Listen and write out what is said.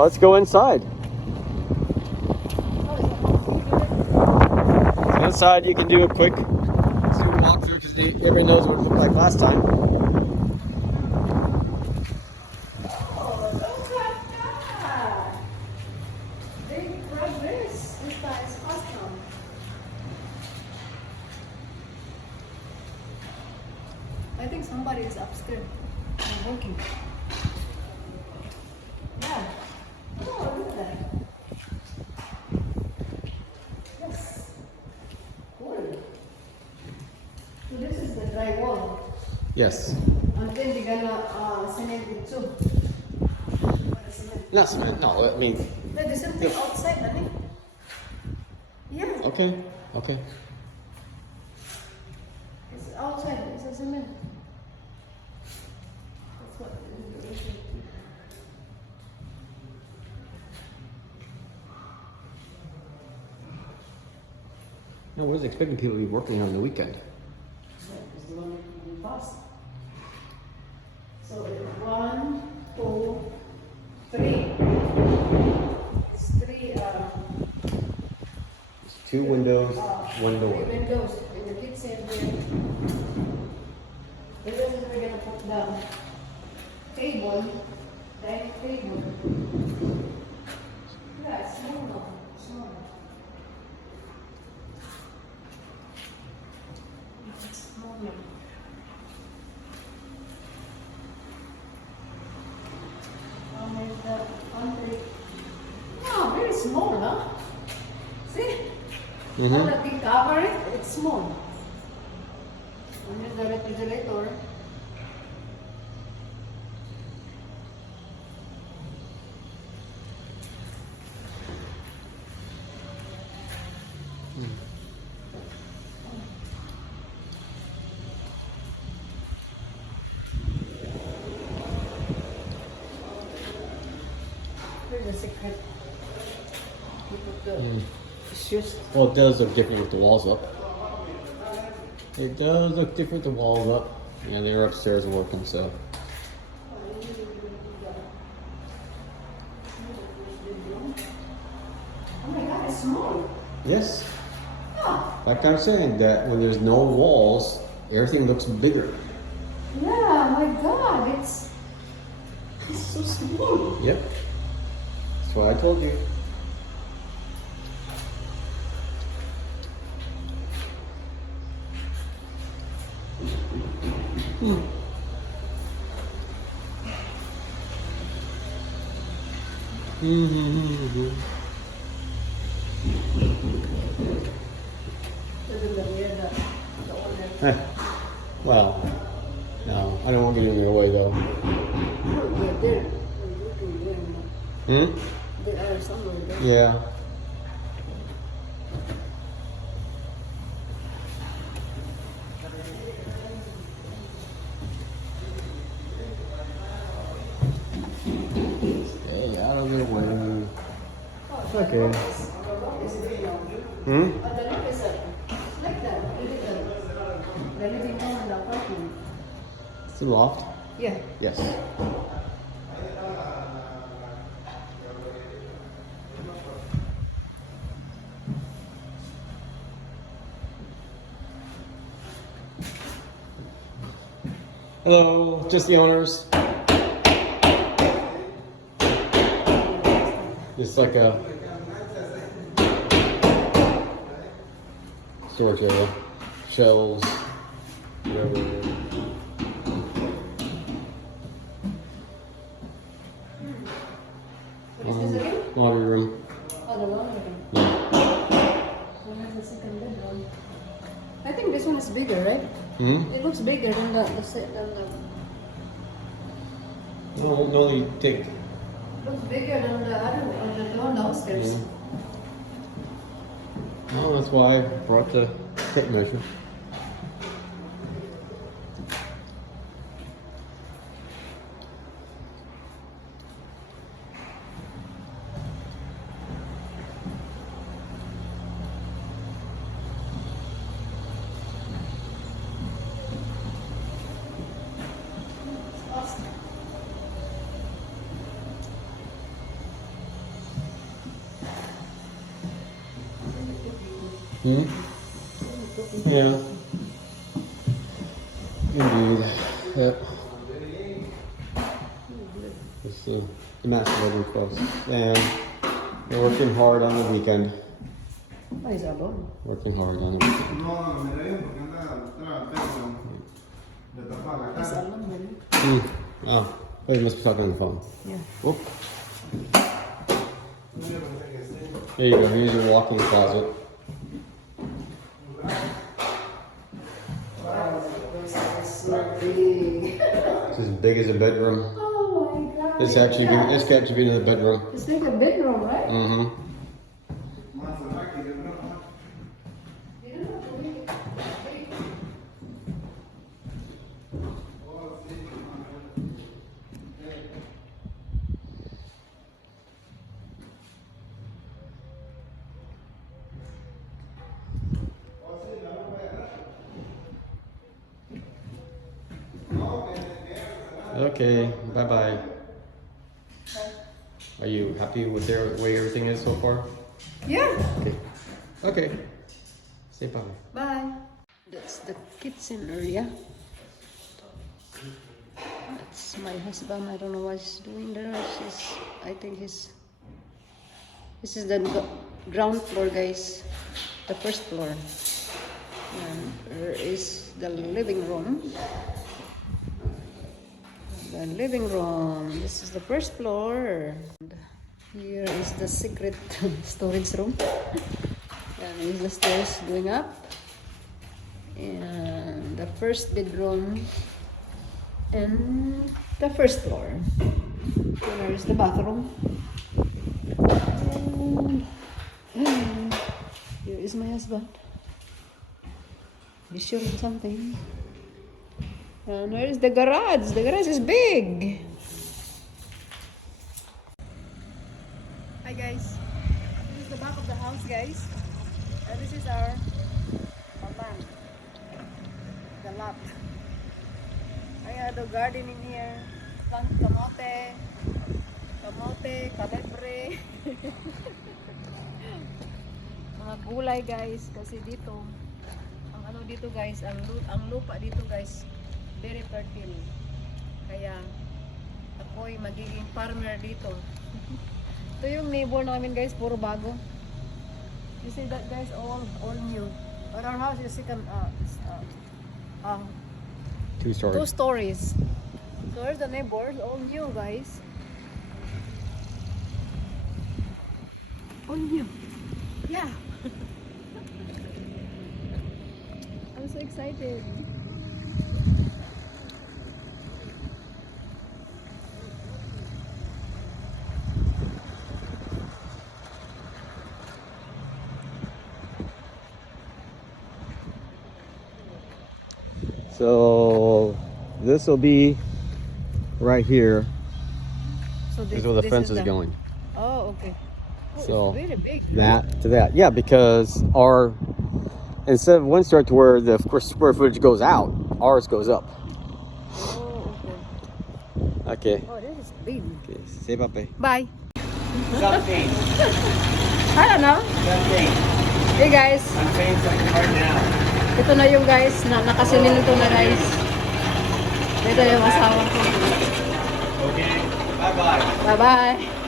let's go inside. So inside you can do a quick walkthrough because everybody knows what it looked like last time. I think somebody is upstairs and working. Yeah. Oh, look at that. Yes. Cool. So this is the drywall. Yes. And then they're gonna cement it too. What cement? Not cement, no, I mean. No, there's something outside, honey. Yeah. Okay, okay. It's outside, it's a cement. That's what it is. No, I was expecting people to be working on the weekend. Because they want it to be fast. So 1, 2, 3. It's 3. It's 2 windows, 1 door. 3 windows in the kitchen here. The reason we're gonna put the table, dining table. Yeah, it's small now. Small. It's small now. There's the pantry. Yeah, very small, huh? See? All that they cover it, it's small. And here's the refrigerator. Here's the secret. You put the shoes. Well, it does look different with the walls up. It does look different with the walls up. Yeah, they're upstairs working, so. Oh my god, it's small. Yes. Yeah. Like I'm saying, that when there's no walls, everything looks bigger. Yeah, my god, it's so small. Yep. That's what I told you. Well, no, I don't want to get in their way though. Hmm? There are somewhere there. Yeah. Stay out of their way. It's okay. Hmm? But the look is like that. The living room and the apartment. It's the loft? Yeah. Yes. Hello, just the owners. It's like a storage area, shelves, whatever. What is this again? Laundry room. Oh, the laundry room. Yeah. So here's the second bedroom. I think this one is bigger, right? Hmm? It looks bigger than the No, you take. looks bigger than the other one, the one downstairs. Yeah. Well, that's why I brought the tape measure. Hmm? Yeah. Indeed. Yep. It's emasculating for us. And we're working hard on the weekend. Ay, sabon. Working hard on the weekend. Mas alam mo. Oh, you must be talking on the phone. Yeah. Whoop. There you go. Here's your walk-in closet. It's as big as a bedroom. Oh my God. This actually be in the bedroom. It's like a bedroom, right? Mm-hmm. Okay, bye-bye. Are you happy with the way everything is so far? Yeah. Okay. Okay. Say bye. Bye. That's the kitchen area. That's my husband. I don't know what he's doing there. I think this is the ground floor, guys. The first floor. And there is the living room. The living room. This is the first floor. And here is the secret storage room. And here's the stairs going up. And the first bedroom. And the first floor. And there's the bathroom. And here is my husband. He's showing something. And where is the garage? The garage is big. Hi guys. This is the back of the house, guys. And this is our land. The lot. I had a garden in here. Plant kamote, kalebre. Mga gulay, guys. Kasi dito, ang ano dito, guys, ang lupa dito, guys, very fertile. Kaya ako'y magiging farmer dito. Ito yung neighbor namin, guys, puro bago. You see that, guys, all new. But our house is second, Two stories. 2 stories. So here's the neighbors, all new, guys. All new. Yeah. I'm so excited. So this will be right here. So This is where the fence is the... going. Oh, okay. Oh, So it's really big. that to that, yeah, because our instead of one start to where the square footage goes out, ours goes up. Oh, Okay. okay. Oh, this is big. Okay. Say bye. Bye. Something. I don't know. Something. Hey guys, I'm saying something right now. ito na yung guys, nakasililito na guys. Ito yung asawa ko. Okay. Bye-bye. Bye-bye.